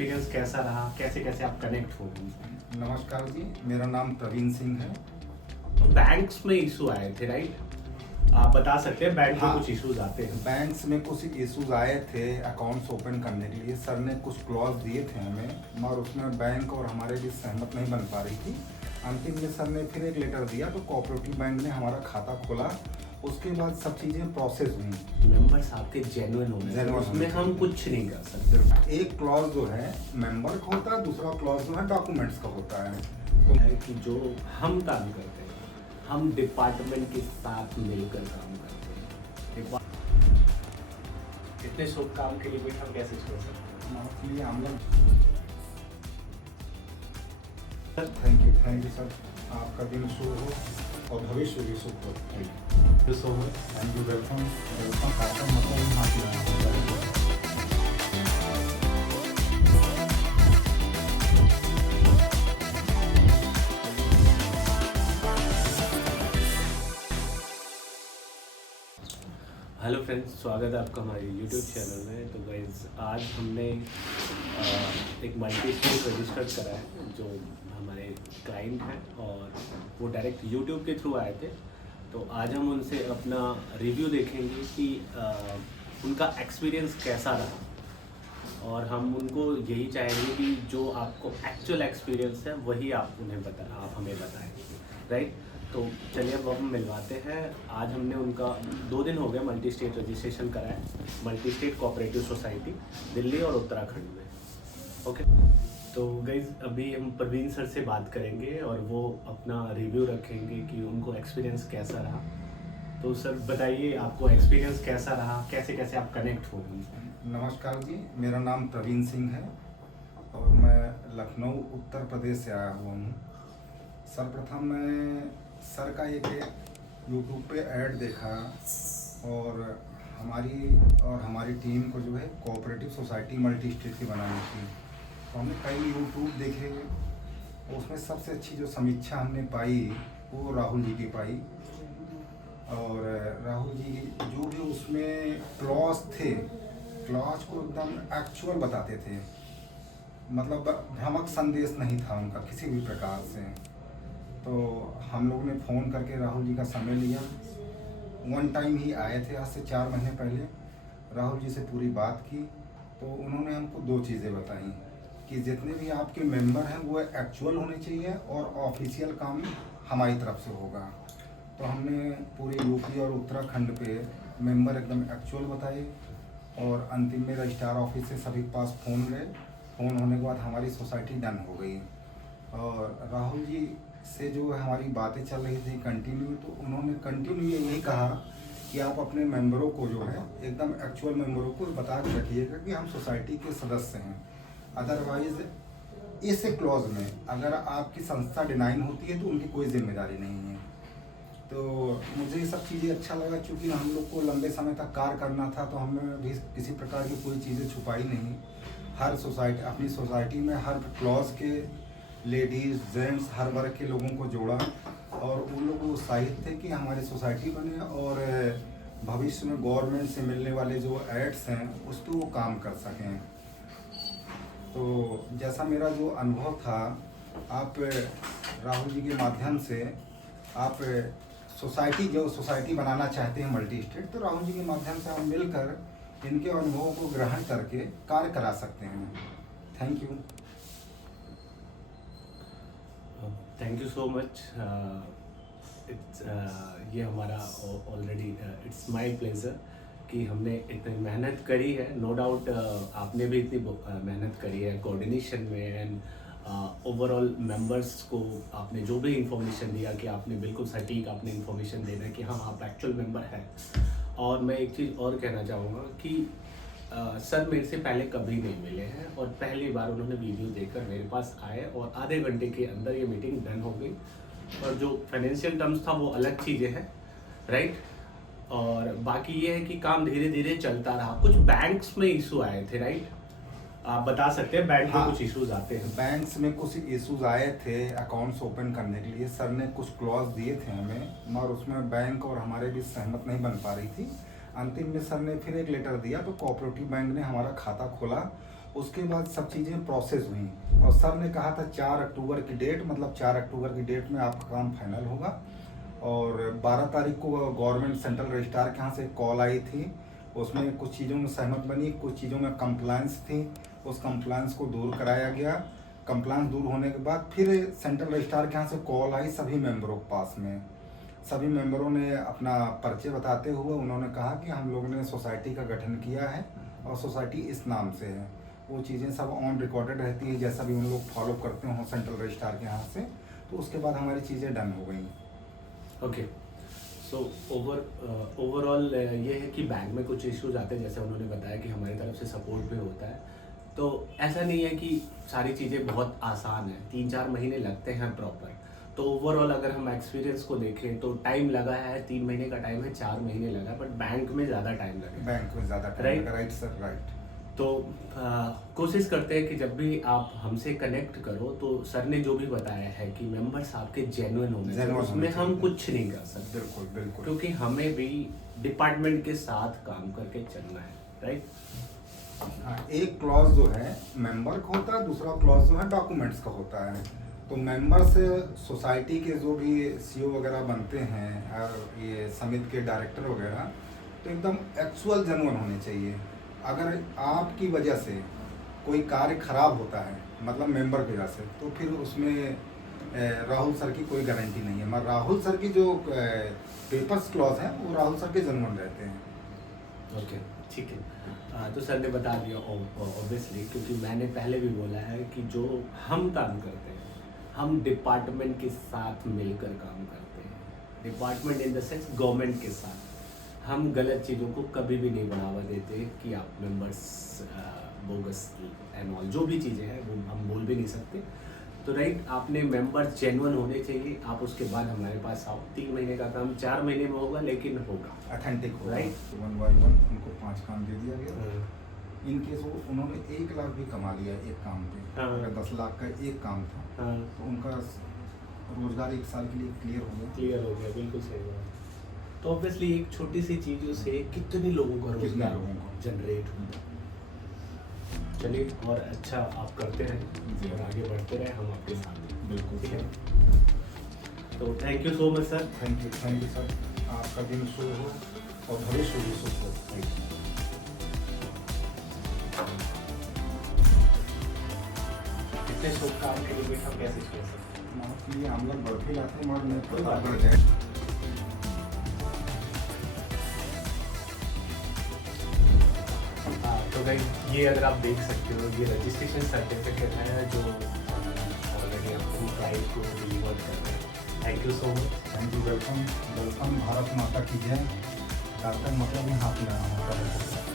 Experience कैसा रहा, कैसे कैसे आप कनेक्ट हो उनसे? नमस्कार जी, मेरा नाम प्रवीण सिंह है। बैंक्स में इशू आए थे, राइट? आप बता सकते हैं बैंक में हाँ, कुछ इश्यूज आते हैं। बैंक्स में कुछ इश्यूज आए थे अकाउंट्स ओपन करने के लिए। सर ने कुछ क्लॉज दिए थे हमें, मगर उसमें बैंक और हमारे बीच सहमत नहीं बन पा रही थी। अंतिम में सर ने फिर एक लेटर दिया तो कोऑपरेटिव बैंक ने हमारा खाता खोला। उसके बाद सब चीज़ें प्रोसेस हुई। मेंबर्स आपके जेन्युइन होने से Genuine उसमें होने हम से। कुछ नहीं कर सकते। एक क्लॉज जो है मेंबर का होता है, दूसरा क्लॉज जो है डॉक्यूमेंट्स का होता है। है कि जो हम काम करते हैं, हम डिपार्टमेंट के साथ मिलकर काम करते हैं। एक बार इतने शुभ काम के लिए भी हम कैसे छोड़ सकते हैं? ये हम लोग थैंक यू सर। आपका दिन शुभ हो और भविष्य भी शुभ हो। Thank you so much. Thank you. Welcome welcome. आपका मतलब हासिल। हेलो फ्रेंड्स, स्वागत है आपका हमारे यूट्यूब चैनल में। तो गाइज आज हमने एक मल्टी स्टेट रजिस्टर्ड करा है जो हमारे क्लाइंट हैं और वो डायरेक्ट यूट्यूब के थ्रू आए थे। तो आज हम उनसे अपना रिव्यू देखेंगे कि उनका एक्सपीरियंस कैसा रहा, और हम उनको यही चाहेंगे कि जो आपको एक्चुअल एक्सपीरियंस है वही आप हमें बताएंगे, राइट? तो चलिए अब हम मिलवाते हैं। आज हमने उनका 2 दिन हो गए मल्टी स्टेट रजिस्ट्रेशन करा है, multi state cooperative society Delhi और उत्तराखंड में। ओके, तो गाइज अभी हम प्रवीण सर से बात करेंगे और वो अपना रिव्यू रखेंगे कि उनको एक्सपीरियंस कैसा रहा। तो सर बताइए, आपको एक्सपीरियंस कैसा रहा, कैसे कैसे आप कनेक्ट हो उनसे? नमस्कार जी, मेरा नाम प्रवीण सिंह है और मैं लखनऊ उत्तर प्रदेश से आया हुआ हूँ। सर्वप्रथम मैं सर का एक यूट्यूब पे ऐड देखा और हमारी टीम को जो है कोऑपरेटिव सोसाइटी मल्टी स्टेट की बनानी थी। तो हमने कई यूट्यूब देखे और उसमें सबसे अच्छी जो समीक्षा हमने पाई वो राहुल जी की पाई। और राहुल जी जो भी उसमें क्लॉज थे, क्लॉज को एकदम एक्चुअल बताते थे, मतलब भ्रामक संदेश नहीं था उनका किसी भी प्रकार से। तो हम लोग ने फ़ोन करके राहुल जी का समय लिया। वन टाइम ही आए थे, आज से 4 महीने पहले। राहुल जी से पूरी बात की तो उन्होंने हमको 2 चीज़ें बताई कि जितने भी आपके मेंबर हैं वो एक्चुअल होने चाहिए और ऑफिशियल काम हमारी तरफ से होगा। तो हमने पूरे यूपी और उत्तराखंड पे मेंबर एकदम एक्चुअल बताए और अंतिम में रजिस्ट्रार ऑफिस से सभी के पास फ़ोन गए। फ़ोन होने के बाद हमारी सोसाइटी डन हो गई। और राहुल जी से जो हमारी बातें चल रही थी कंटिन्यू, तो उन्होंने कंटिन्यू यही कहा कि आप अपने मेंबरों को जो है एकदम एक्चुअल मेंबरों को बता के रखिएगा कि हम सोसाइटी के सदस्य हैं। अदरवाइज़ इस क्लॉज में अगर आपकी संस्था डिनाइन होती है तो उनकी कोई जिम्मेदारी नहीं है। तो मुझे ये सब चीज़ें अच्छा लगा, क्योंकि हम लोग को लंबे समय तक कार्य करना था, तो हमने भी किसी प्रकार की कोई चीज़ें छुपाई नहीं। हर सोसाइटी, अपनी सोसाइटी में हर क्लॉज के लेडीज़ जेंट्स हर वर्ग के लोगों को जोड़ा और उन लोग उत्साहित थे कि हमारी सोसाइटी बने और भविष्य में गवर्नमेंट से मिलने वाले जो एड्स हैं उस पर वो काम कर सकें। तो जैसा मेरा जो अनुभव था, आप राहुल जी के माध्यम से आप सोसाइटी बनाना चाहते हैं मल्टी स्टेट, तो राहुल जी के माध्यम से हम मिलकर इनके अनुभवों को ग्रहण करके कार्य करा सकते हैं। Thank you. Thank you so much. It's ये हमारा ऑलरेडी इट्स माय प्लेजर कि हमने इतनी मेहनत करी है। नो डाउट आपने भी इतनी मेहनत करी है कोऑर्डिनेशन में एंड ओवरऑल मेंबर्स को आपने जो भी इंफॉर्मेशन दिया कि आपने बिल्कुल सटीक आपने इंफॉर्मेशन देना है कि हाँ आप एक्चुअल मेंबर हैं। और मैं एक चीज़ और कहना चाहूँगा कि सर मेरे से पहले कभी नहीं मिले हैं और पहली बार उन्होंने वीडियो देखकर मेरे पास आए और आधे घंटे के अंदर ये मीटिंग डन हो गई। और जो फाइनेंशियल टर्म्स था वो अलग चीज़ें हैं, राइट? और बाकी ये है कि काम धीरे धीरे चलता रहा। कुछ बैंक्स में इशू आए थे, राइट? आप बता सकते हैं बैंक में कुछ इश्यूज आते हैं? बैंक्स में कुछ इश्यूज आए थे अकाउंट्स ओपन करने के लिए। सर ने कुछ क्लॉज दिए थे हमें, मगर उसमें बैंक और हमारे बीच सहमत नहीं बन पा रही थी। अंतिम में सर ने फिर एक लेटर दिया तो कोऑपरेटिव बैंक ने हमारा खाता खोला। उसके बाद सब चीज़ें प्रोसेस हुई और सर ने कहा था 4 अक्टूबर की डेट, मतलब 4 अक्टूबर की डेट में आपका काम फाइनल होगा। और 12 तारीख को गवर्नमेंट सेंट्रल रजिस्ट्रार के यहाँ से कॉल आई थी, उसमें कुछ चीज़ों में सहमत बनी, कुछ चीज़ों में कंप्लायंस थी, उस कंप्लायंस को दूर कराया गया। कंप्लायंस दूर होने के बाद फिर सेंट्रल रजिस्ट्रार के यहाँ से कॉल आई सभी मेंबरों के पास में। सभी मेंबरों ने अपना परिचय बताते हुए उन्होंने कहा कि हम लोगों ने सोसाइटी का गठन किया है और सोसाइटी इस नाम से है। वो चीज़ें सब ऑन रिकॉर्डेड रहती है, जैसा भी उन लोग फॉलो करते हों सेंट्रल रजिस्ट्रार के यहाँ से। तो उसके बाद हमारी चीज़ें डन हो गई। ओके, सो ओवरऑल ये है कि बैंक में कुछ इश्यूज आते हैं, जैसे उन्होंने बताया कि हमारी तरफ से सपोर्ट भी होता है। तो ऐसा नहीं है कि सारी चीज़ें बहुत आसान है, 3-4 महीने लगते हैं प्रॉपर। तो ओवरऑल अगर हम एक्सपीरियंस को देखें तो टाइम लगा है, 3 महीने का टाइम है, 4 महीने लगा है, बट बैंक में ज़्यादा टाइम लगा। बैंक में ज़्यादा टाइम Right? लगा, राइट सर, राइट। तो कोशिश करते हैं कि जब भी आप हमसे कनेक्ट करो तो सर ने जो भी बताया है कि मेंबर्स आपके जेन्युइन होने चाहिए, Genuine उसमें होने हम चाहिए। कुछ नहीं कर सकते, बिल्कुल बिल्कुल। क्योंकि हमें भी डिपार्टमेंट के साथ काम करके चलना है, राइट। हाँ, एक क्लॉज जो है मेंबर का होता है, दूसरा क्लॉज जो है डॉक्यूमेंट्स का होता है। तो मेंबर से सोसाइटी के जो भी सीईओ वगैरह बनते हैं और ये समिति के डायरेक्टर वगैरह, तो एकदम एक्चुअल जेन्युइन होने चाहिए। अगर आपकी वजह से कोई कार्य खराब होता है, मतलब मेंबर की वजह से, तो फिर उसमें राहुल सर की कोई गारंटी नहीं है। मगर राहुल सर की जो पेपर्स क्लॉज हैं वो राहुल सर के जेन्युइन रहते हैं। ओके, ठीक है। तो सर ने बता दिया ऑब्वियसली, क्योंकि मैंने पहले भी बोला है कि जो हम काम करते हैं, हम डिपार्टमेंट के साथ मिलकर काम करते हैं। Department in the sense government के साथ। हम गलत चीज़ों को कभी भी नहीं बढ़ावा देते कि आप मेंबर्स बोगस एंड ऑल, जो भी चीज़ें हैं वो हम बोल भी नहीं सकते। तो राइट, आपने मेंबर्स जेन्युइन होने चाहिए। आप उसके बाद हमारे पास आओ, 3 महीने का काम 4 महीने में होगा, लेकिन होगा ऑथेंटिक होगा। Right. 1 by 1 उनको 5 काम दे दिया गया। इन केस वो उन्होंने 1 लाख भी कमा लिया एक काम पे। हाँ। अगर 10 लाख का एक काम था हाँ, तो उनका रोजगार 1 साल के लिए क्लियर हो गया। क्लियर हो गया, बिल्कुल सही बात। तो ऑब्वियसली एक छोटी सी चीज़ों से कितने लोगों का कितने रोजगार लोगों को। जनरेट होता है। चलिए, और अच्छा आप करते रहें और आगे बढ़ते रहें, हम आपके साथ हैं। बिल्कुल ठीक है। सर। तो thank you so much sir. Thank you sir. आपका दिन शुभ हो और भविष्य भी शुभ हो। Thank you. इतने शुभ काम के लिए बेटा कैसे छोड़ सकते हैं? आपके लिए हम लोग बर्फी लाते हैं, मगर मैं कोई बात बढ़ नहीं। जाए। तो भाई ये अगर आप देख सकते हो, ये रजिस्ट्रेशन सर्टिफिकेट है जो ऑलरेडी आपको क्लाइंट को डिलीवर कर रहे हैं। Thank you so much. Thank you, welcome. Welcome. Bharat माता की जय। डॉक्टर मतलब यहाँ पे आना होता है।